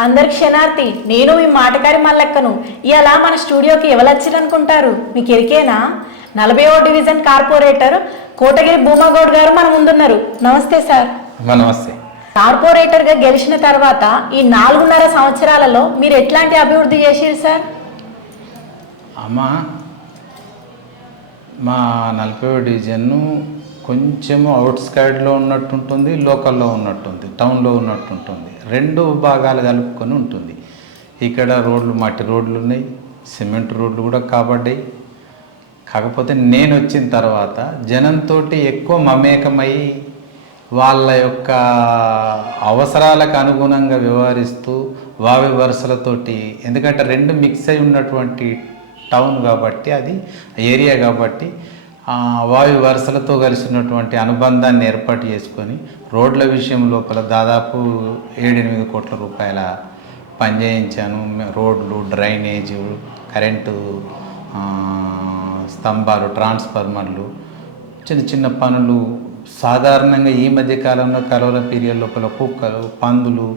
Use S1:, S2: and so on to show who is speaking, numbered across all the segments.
S1: అందరికి క్షణార్థి నేను ఈ మాటకారి మల్లెక్కను. ఇలా మన స్టూడియోకి ఎవరొచ్చారనుకుంటారు మీకు ఎరికేనా నలభై డివిజన్ కార్పొరేటర్ కోటగిరి భూమాగౌడ్ గారు మన ముందున్నారు. నమస్తే సార్.
S2: నమస్తే.
S1: కార్పొరేటర్గా గెలిచిన తర్వాత ఈ నాలుగున్నర సంవత్సరాలలో మీరు ఎట్లాంటి అభివృద్ధి చేసిరు సార్?
S2: అమ్మ మా నలభై డివిజన్ కొంచెం అవుట్స్కైడ్లో ఉన్నట్టు ఉంటుంది లోకల్లో ఉన్నట్టుంది టౌన్లో ఉన్నట్టు ఉంటుంది రెండు భాగాలు కలుపుకొని ఉంటుంది. ఇక్కడ రోడ్లు మట్టి రోడ్లు ఉన్నాయి సిమెంట్ రోడ్లు కూడా కాబడ్డాయి. కాకపోతే నేను వచ్చిన తర్వాత జనంతో ఎక్కువ మమేకమై వాళ్ళ యొక్క అవసరాలకు అనుగుణంగా వ్యవహరిస్తూ వావి వరుసలతోటి ఎందుకంటే రెండు మిక్స్ అయి ఉన్నటువంటి టౌన్ కాబట్టి అది ఏరియా కాబట్టి వాయు వరుసలతో కలిసినటువంటి అనుబంధాన్ని ఏర్పాటు చేసుకొని రోడ్ల విషయం లోపల దాదాపు ఏడెనిమిది కోట్ల రూపాయల పనిచేయించాను రోడ్లు డ్రైనేజు కరెంటు స్తంభాలు ట్రాన్స్ఫార్మర్లు చిన్న చిన్న పనులు. సాధారణంగా ఈ మధ్య కాలంలో కరోనా పీరియడ్ లోపల కుక్కలు పందులు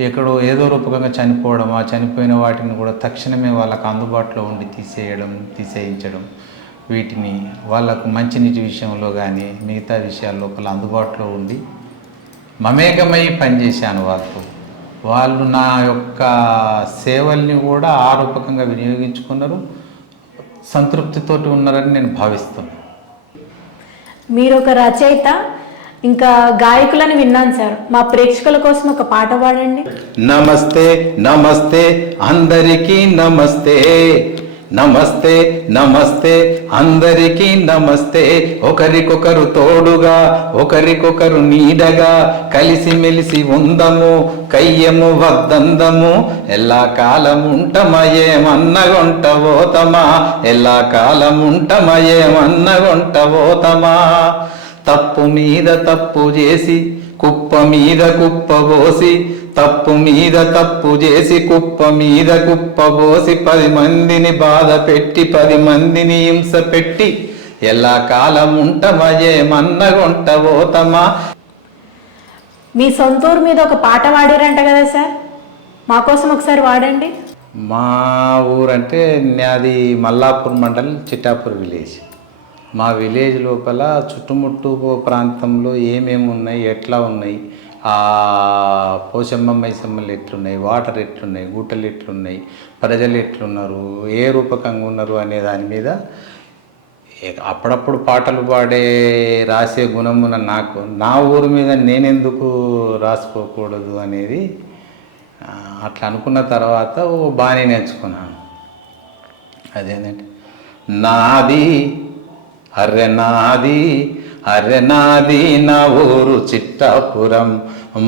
S2: ఎక్కడో ఏదో రూపకంగా చనిపోవడం ఆ చనిపోయిన వాటిని కూడా తక్షణమే వాళ్ళకు అందుబాటులో ఉండి తీసేయడం తీసేయించడం. వీటిని వాళ్ళకు మంచినీటి విషయంలో కానీ మిగతా విషయాల లోపల అందుబాటులో ఉండి మమేకమై పనిచేశాను వాళ్ళతో. వాళ్ళు నా యొక్క సేవల్ని కూడా ఆ రూపకంగా వినియోగించుకున్నారు సంతృప్తితోటి ఉన్నారని నేను భావిస్తున్నాను.
S1: మీరు ఒక రచయిత ఇంకా గాయకులని విన్నాను సార్. మా ప్రేక్షకుల కోసం ఒక పాట పాడండి.
S2: నమస్తే నమస్తే అందరికీ నమస్తే. నమస్తే నమస్తే అందరికీ నమస్తే. ఒకరికొకరు తోడుగా ఒకరికొకరు నీడగా కలిసిమెలిసి ఉందము కయ్యము వద్దందము. ఎలా కాలం ఎలా పోతమా ఎల్లా కాలం తప్పు మీద తప్పు చేసి కుప్ప మీద కుప్ప పోసి తప్పు మీద తప్పు చేసి కుప్ప మీద కుప్ప పోసి పది మందిని బాధ పెట్టి పది మందిని హింస పెట్టి ఎలా కాలం ఉంటమయే మన్నగొంట పోతమా
S1: మీ సొంతూరు మీద ఒక పాట పాడారంట కదా సార్. మా కోసం ఒకసారి వాడండి.
S2: మా ఊరంటే నాది మల్లాపూర్ మండల్ చిట్టాపూర్ విలేజ్. మా విలేజ్ లోపల చుట్టుముట్టు ప్రాంతంలో ఏమేమి ఉన్నాయి ఎట్లా ఉన్నాయి పోషమ్మ మైసమ్మలు ఎట్లున్నాయి వాటర్ ఎట్లున్నాయి గుట్టలు ఎట్లున్నాయి ప్రజలు ఎట్లున్నారు ఏ రూపకంగా ఉన్నారు అనే దాని మీద అప్పుడప్పుడు పాటలు పాడే రాసే గుణమున నాకు నా ఊరు మీద నేనెందుకు రాసుకోకూడదు అనేది అట్లా అనుకున్న తర్వాత ఓ బాగానే నేర్చుకున్నాను. అదేంటంటే నాది అర్రె నాది అర్రె నా ఊరు చిట్టాపురం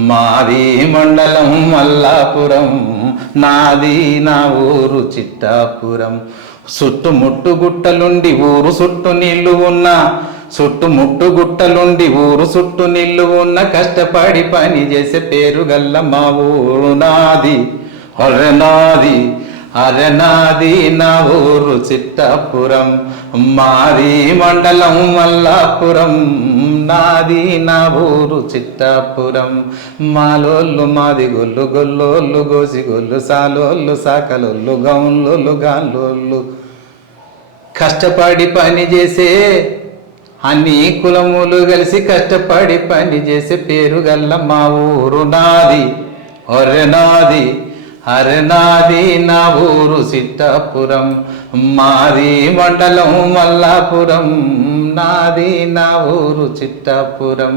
S2: మాది మండలం మల్లాపురం నాది నా ఊరు చిట్టాపురం చుట్టుముట్టు గుట్టలుండి ఊరు చుట్టూ నీళ్ళు ఉన్న చుట్టుముట్టు గుట్టలుండి ఊరు చుట్టూ నీళ్ళు ఉన్న కష్టపడి పని చేసే పేరు గల్ల మా ఊరు నాది. నాది అరె నా ఊరు చిట్టాపురం మాది మండలం మల్లాపురం. నాది నా ఊరు చిట్టాపురం మాలోళ్ళు మాది గొల్లు గొల్లోళ్ళు గోసి గొల్లు సాలోళ్ళు సాకలోళ్ళు గౌన్లోళ్ళు గాల్లోళ్ళు కష్టపడి పని చేసే అన్ని కులములు కలిసి కష్టపడి పని చేసే పేరు గల్ల మా ఊరు నాది. ఒర్రె నాది అరె నాది నా ఊరు సిట్టాపురం మాది మండలం మల్లాపురం నాది నా ఊరు చిట్టాపురం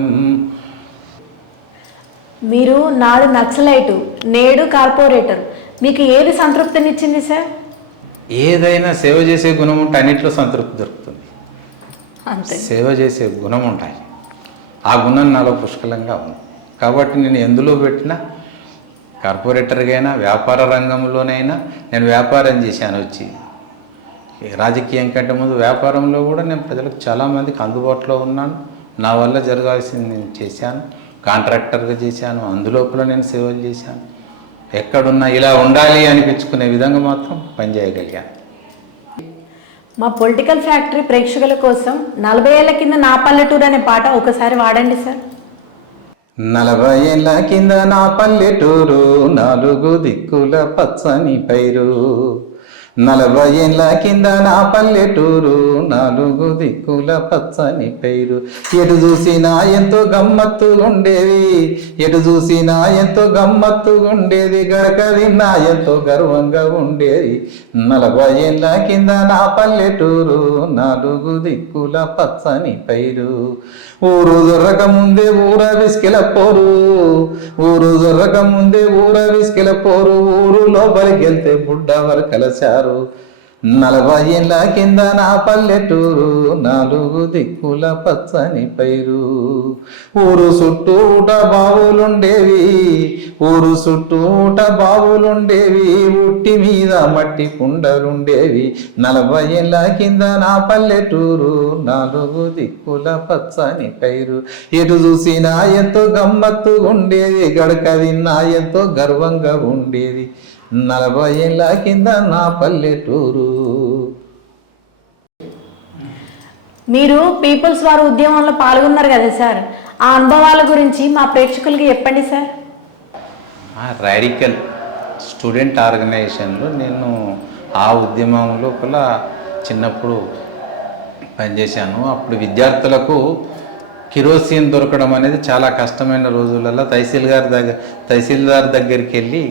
S1: మీరు నాడు నక్సలైటు నేడు కార్పొరేటర్. మీకు ఏది సంతృప్తినిచ్చింది సార్?
S2: ఏదైనా సేవ చేసే గుణం ఉంటే అన్నిట్లో సంతృప్తి దొరుకుతుంది.
S1: అంతే.
S2: సేవ చేసే గుణం ఉంటాయి. ఆ గుణం నాలో పుష్కలంగా ఉంది. కాబట్టి నేను ఎందులో పెట్టినా కార్పొరేటర్గా వ్యాపార రంగంలోనైనా నేను వ్యాపారం చేశాను వచ్చి. రాజకీయం కంటే ముందు వ్యాపారంలో కూడా నేను ప్రజలకు చాలామందికి అందుబాటులో ఉన్నాను. నా వల్ల జరగాల్సింది నేను చేశాను. కాంట్రాక్టర్గా చేశాను. అందులోపల నేను సేవలు చేశాను. ఎక్కడున్నా ఇలా ఉండాలి అనిపించుకునే విధంగా మాత్రం పనిచేయగలిగాను
S1: మా పొలిటికల్ ఫ్యాక్టరీ ప్రేక్షకుల కోసం నలభై ఏళ్ళ కింద నా పల్లెటూరు అనే పాట ఒకసారి వాడండి సార్.
S2: నలభై ఏళ్ళ కింద నా పల్లెటూరు నాలుగు దిక్కుల పచ్చని పైరు. నలభై ఏళ్ళ కింద నా పల్లెటూరు నాలుగు దిక్కుల పచ్చని పైరు. ఎటు చూసినా ఎంతో గమ్మత్తుగా ఉండేది ఎటు చూసినా ఎంతో గమ్మత్తుగా ఉండేది. గడక నా ఎంతో గర్వంగా ఉండేది. నలభై ఏళ్ళ కింద నా పల్లెటూరు నాలుగు దిక్కుల పచ్చని పైరు. ఊరు దొరక ముందే ఊర విసికిల పోరు. ఊరు దొరక ముందే ఊర విసికిల పోరు. ఊరు లోపలికి వెళ్తే బుడ్డ వరకు కలిశారు. నలభై ఏళ్ళ కింద నా పల్లెటూరు నాలుగు దిక్కుల పచ్చని పైరు. ఊరు చుట్టూట బావులుండేవి ఊరు చుట్టూట బావులుండేవి ఉట్టి మీద మట్టి కుండలుండేవి నలభై ఏళ్ళ కింద నా పల్లెటూరు నాలుగు దిక్కుల పచ్చని పైరు. ఎటు చూసినా ఎంతో గమ్మత్తుగా ఉండేది గడక విన్నా ఎంతో గర్వంగా ఉండేది. నలభై ఏళ్ళ కింద నా పల్లెటూరు.
S1: మీరు పీపుల్స్ వారు ఉద్యమంలో పాల్గొన్నారు కదా సార్? ఆ అనుభవాల గురించి మా ప్రేక్షకులకి చెప్పండి సార్.
S2: రాడికల్ స్టూడెంట్ ఆర్గనైజేషన్లో నేను ఆ ఉద్యమం లోపల చిన్నప్పుడు పనిచేశాను. అప్పుడు విద్యార్థులకు కిరోసిన్ దొరకడం అనేది చాలా కష్టమైన రోజులలో తహసీల్ గారి దగ్గర తహసీల్దార్ దగ్గరికి వెళ్ళి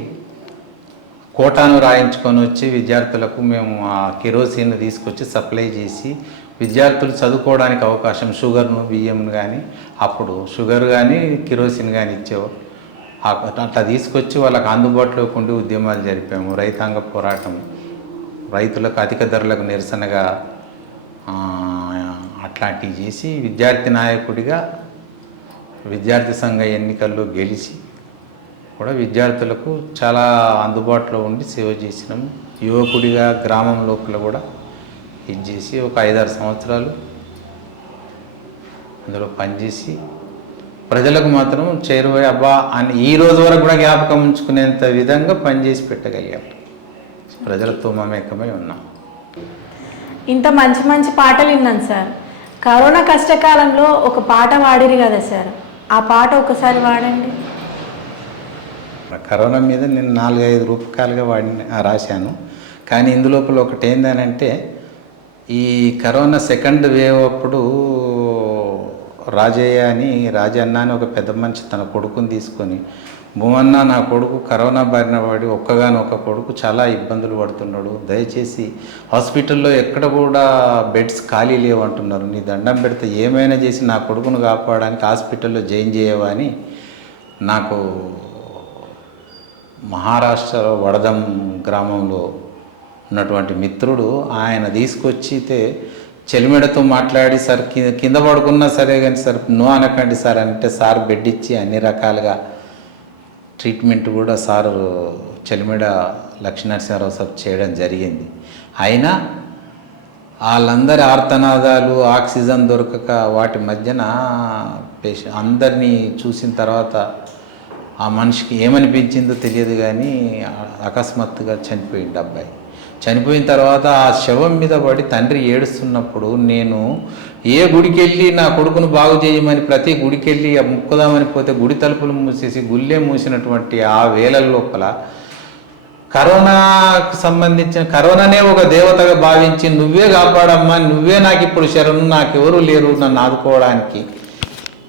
S2: కోటాను రాయించుకొని వచ్చి విద్యార్థులకు మేము ఆ కిరోసిన్ తీసుకొచ్చి సప్లై చేసి విద్యార్థులు చదువుకోవడానికి అవకాశం షుగర్ను బియ్యంను కానీ అప్పుడు షుగర్ కానీ కిరోసిన్ కానీ ఇచ్చేవారు. అట్లా తీసుకొచ్చి వాళ్ళకి అందుబాటులోకి ఉండి ఉద్యమాలు జరిపాము. రైతాంగ పోరాటం. రైతులకు అధిక ధరలకు నిరసనగా అట్లాంటివి చేసి విద్యార్థి నాయకుడిగా విద్యార్థి సంఘ ఎన్నికల్లో గెలిచి కూడా విద్యార్థులకు చాలా అందుబాటులో ఉండి సేవ చేసినాము. యువకుడిగా గ్రామం లోపల కూడా ఇది చేసి ఒక ఐదారు సంవత్సరాలు అందులో పనిచేసి ప్రజలకు మాత్రం చేరువై అబ్బా అని ఈ రోజు వరకు కూడా జ్ఞాపకం ఉంచుకునేంత విధంగా పనిచేసి పెట్టగలిగాం. ప్రజలతో మమేకమై ఉన్నాం.
S1: ఇంత మంచి మంచి పాటలు విన్నాను సార్. కరోనా కష్టకాలంలో ఒక పాట వాడిరు కదా సార్. ఆ పాట ఒకసారి వాడండి.
S2: కరోనా మీద నేను నాలుగైదు రూపకాలుగా వాడిని రాశాను. కానీ ఇందులోపల ఒకటి ఏందనంటే ఈ కరోనా సెకండ్ వేవ్ అప్పుడు రాజయ్య అని రాజన్న అని ఒక పెద్ద మనిషి తన కొడుకుని తీసుకొని భూమన్న నా కొడుకు కరోనా బారిన పడి ఒక్కగానొక్క కొడుకు చాలా ఇబ్బందులు పడుతున్నాడు. దయచేసి హాస్పిటల్లో ఎక్కడ కూడా బెడ్స్ ఖాళీ లేవు అంటున్నారు. నీ దండం పెడితే ఏమైనా చేసి నా కొడుకును కాపాడడానికి హాస్పిటల్లో జాయిన్ చేయవా అని నాకు మహారాష్ట్ర వడదం గ్రామంలో ఉన్నటువంటి మిత్రుడు ఆయన తీసుకొచ్చితే చెలిమెడతో మాట్లాడి సార్ కింద పడుకున్నా సరే కానీ సార్ నో అనకండి సార్ అంటే సార్ బెడ్ ఇచ్చి అన్ని రకాలుగా ట్రీట్మెంట్ కూడా సార్ చెలిమెడ లక్ష్మీనరసింహారావు సార్ చేయడం జరిగింది. అయినా వాళ్ళందరి ఆర్తనాదాలు ఆక్సిజన్ దొరకక వాటి మధ్యన పేష అందరినీ చూసిన తర్వాత ఆ మనిషికి ఏమనిపించిందో తెలియదు కానీ అకస్మాత్తుగా చనిపోయింది అబ్బాయి. చనిపోయిన తర్వాత ఆ శవం మీద పడి తండ్రి ఏడుస్తున్నప్పుడు నేను ఏ గుడికి వెళ్ళి నా కొడుకును బాగు చేయమని ప్రతి గుడికి వెళ్ళి ఆ ముక్కుదామని పోతే గుడి తలుపులు మూసేసి గుళ్ళే మూసినటువంటి ఆ వేళ లోపల కరోనాకు సంబంధించిన కరోనానే ఒక దేవతగా భావించి నువ్వే కాపాడమ్మా నువ్వే నాకు ఇప్పుడు శరణు నాకెవరూ లేరు నన్ను ఆదుకోవడానికి.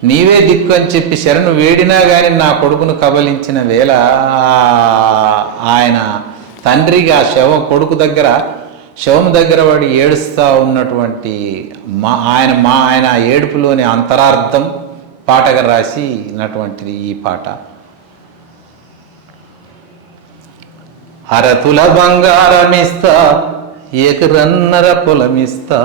S2: నీవే దిక్కు అని చెప్పి శరణు వేడినా కానీ నా కొడుకును కబలించిన వేళ ఆయన తండ్రికి ఆ శవం కొడుకు దగ్గర శవం దగ్గర వాడు ఏడుస్తూ ఉన్నటువంటి మా ఆయన మా ఆయన ఏడుపులోని అంతరార్థం పాటగా రాసినటువంటిది ఈ పాట. అరతుల బంగారమిస్తా ఏకరన్నర పొలమిస్తా.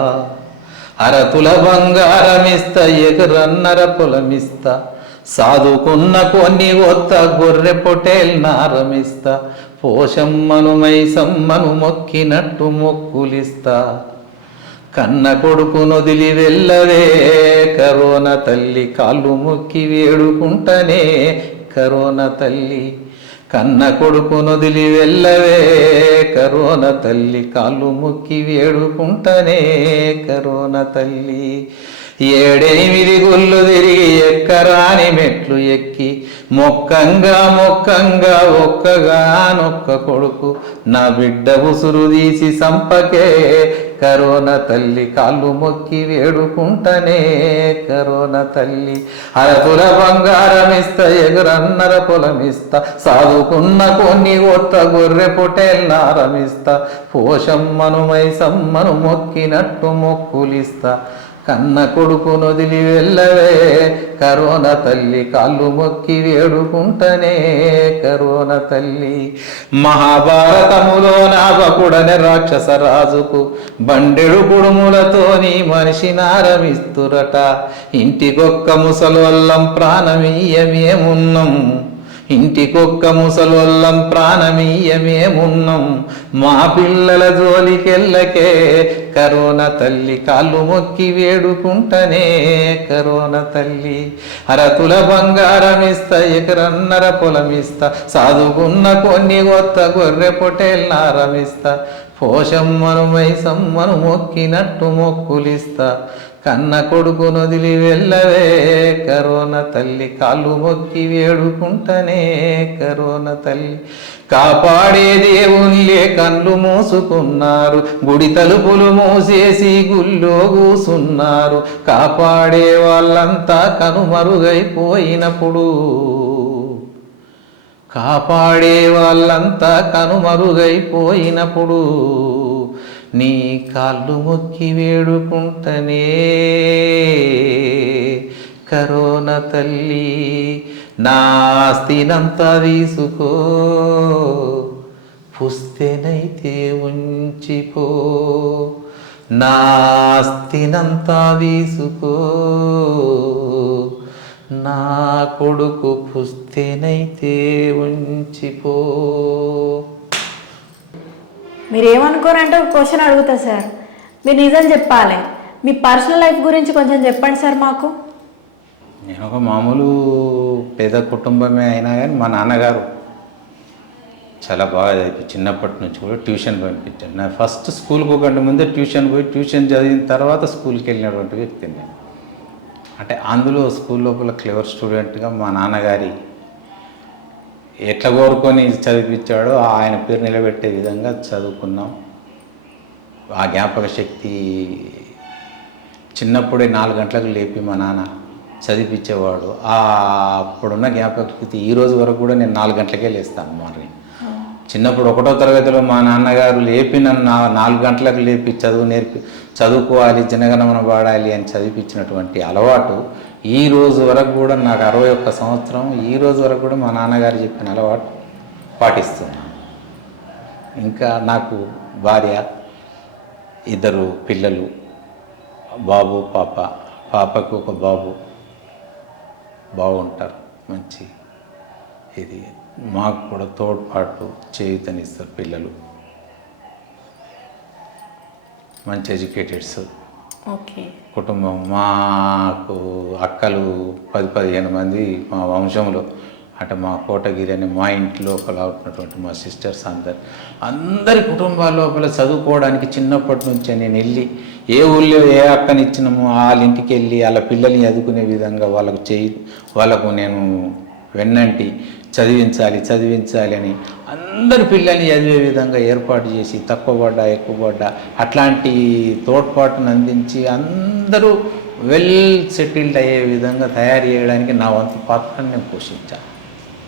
S2: అరతుల బంగారమిస్త ఎగరన్నర పొలమిస్తా. సాదుకున్న కొన్ని ఒత్త గొర్రె పొటేల్ నారమిస్త. పోషమ్మను మైసమ్మను మొక్కినట్టు మొక్కులిస్తా. కన్న కొడుకు నొదిలి వెళ్ళవే కరోన తల్లి కాళ్ళు మొక్కి వేడుకుంటనే కరోన తల్లి కన్న కొడుకు నొదిలి వెళ్ళవే కరోన తల్లి కాళ్ళు ముక్కి వేడుకుంటనే కరోన తల్లి ఏడెనిమిది గుళ్ళు తిరిగి ఎక్కరాని మెట్లు ఎక్కి మొక్కంగా మొక్కంగా ఒక్కగానొక్క కొడుకు నా బిడ్డ ఉసురు తీసి సంపకే కరోనా తల్లి కాళ్ళు మొక్కి వేడుకుంటనే కరోనా తల్లి. అరపుల బంగారం ఇస్తా ఎగురన్నర పొలమిస్తా సాదుకున్న కొన్ని కొత్త గొర్రె పొటేల్నారమిస్తా పోషమ్మను మైసమ్మను మొక్కినట్టు మొక్కులిస్తా. కన్న కొడుకును వదిలి వెళ్ళవే కరోనా తల్లి కాళ్ళు మొక్కి వేడుకుంటనే. కరోనా తల్లి మహాభారతములో నాభకుడనే రాక్షస రాజుకు బండెడు కుడుములతోని మనిషి నారమిస్తురట ఇంటికొక్క ముసలోల్లం ప్రాణమీయమేమున్నం? ఇంటికొక్క ముసలోల్లం ప్రాణమీయమేమున్నాం? మా పిల్లల జోలికెళ్ళకే కరోనా తల్లి కాళ్ళు మొక్కి వేడుకుంటనే కరోనా తల్లి. అరతుల బంగారం ఇస్తా ఎకరన్నర పొలమిస్తా సాదుకున్న కొన్ని కొత్త గొర్రె పొటేల్నారమిస్తా పోషమ్మను మైసమ్మను మొక్కినట్టు మొక్కులిస్తా. కన్న కొడుకు నొదిలి వెళ్ళవే కరోనా తల్లి కాళ్ళు మొక్కి వేడుకుంటనే కరోనా తల్లి కాపాడే దేవుళ్ళే కళ్ళు మూసుకున్నారు. గుడి తలుపులు మూసేసి గుళ్ళో కూసున్నారు. కాపాడే వాళ్ళంతా కనుమరుగైపోయినప్పుడు కాపాడే వాళ్ళంతా కనుమరుగైపోయినప్పుడు నీ కాళ్ళు మొక్కి వేడుకుంటనే. కరోనా తల్లి నాస్తినంతా తీసుకో పుస్తెనైతే ఉంచిపో. నాస్తినంతా తీసుకో నా కొడుకు పుస్తెనైతే ఉంచిపో.
S1: మీరు ఏమనుకోరంటే ఒక క్వశ్చన్ అడుగుతా సార్ మీరు నిజం చెప్పాలి. మీ పర్సనల్ లైఫ్ గురించి కొంచెం చెప్పండి సార్ మాకు.
S2: నేను ఒక మామూలు పేద కుటుంబమే అయినా కానీ మా నాన్నగారు చాలా బాగా చదివి చిన్నప్పటి నుంచి కూడా ట్యూషన్ పంపించాను నా ఫస్ట్ స్కూల్కి పోకండి ముందే ట్యూషన్ పోయి ట్యూషన్ చదివిన తర్వాత స్కూల్కి వెళ్ళినటువంటి వ్యక్తిని నేను. అంటే అందులో స్కూల్ లోపల క్లెవర్ స్టూడెంట్గా మా నాన్నగారి ఎట్లా కోరుకొని చదివించాడో ఆయన పేరు నిలబెట్టే విధంగా చదువుకున్నాం. ఆ జ్ఞాపక శక్తి చిన్నప్పుడే నాలుగు గంటలకు లేపి మా నాన్న చదివించేవాడు. ఆ అప్పుడున్న జ్ఞాపక శక్తి ఈ రోజు వరకు కూడా నేను నాలుగు గంటలకే లేస్తాను మార్నింగ్. చిన్నప్పుడు ఒకటో తరగతిలో మా నాన్నగారు లేపి నన్ను నా- నాలుగు గంటలకు లేపి చదువు నేర్పి చదువుకోవాలి జనగణమన పాడాలి అని చదివించినటువంటి అలవాటు ఈ రోజు వరకు కూడా నాకు అరవై ఒక్క సంవత్సరం ఈ రోజు వరకు కూడా మా నాన్నగారు చెప్పిన అలవాటు పాటిస్తున్నాను. ఇంకా నాకు భార్య ఇద్దరు పిల్లలు బాబు పాప పాపకు ఒక బాబు బాగుంటారు మంచి ఇది. మాకు కూడా తోడ్పాటు చేయుతనిస్తారు పిల్లలు. మంచి ఎడ్యుకేటెడ్స్. కుటుంబం మాకు అక్కలు పది పదిహేను మంది మా వంశంలో. అంటే మా కోటగిరి అని మా ఇంటి లోపల ఉన్నటువంటి మా సిస్టర్స్ అందరు. అందరి కుటుంబాల లోపల చదువుకోవడానికి చిన్నప్పటి నుంచే నేను వెళ్ళి ఏ ఊళ్ళో ఏ అక్కనిచ్చినామో వాళ్ళ ఇంటికి వెళ్ళి వాళ్ళ పిల్లల్ని చదువుకునే విధంగా వాళ్ళకు చేయి వాళ్ళకు నేను వెన్నంటి చదివించాలి చదివించాలి అని అందరి పిల్లల్ని చదివే విధంగా ఏర్పాటు చేసి తక్కువ పడ్డా ఎక్కువ పడ్డా అట్లాంటి తోడ్పాటును అందించి అందరూ వెల్ సెటిల్డ్ అయ్యే విధంగా తయారు చేయడానికి నా వంతు పాత్రను నేను పోషించాను.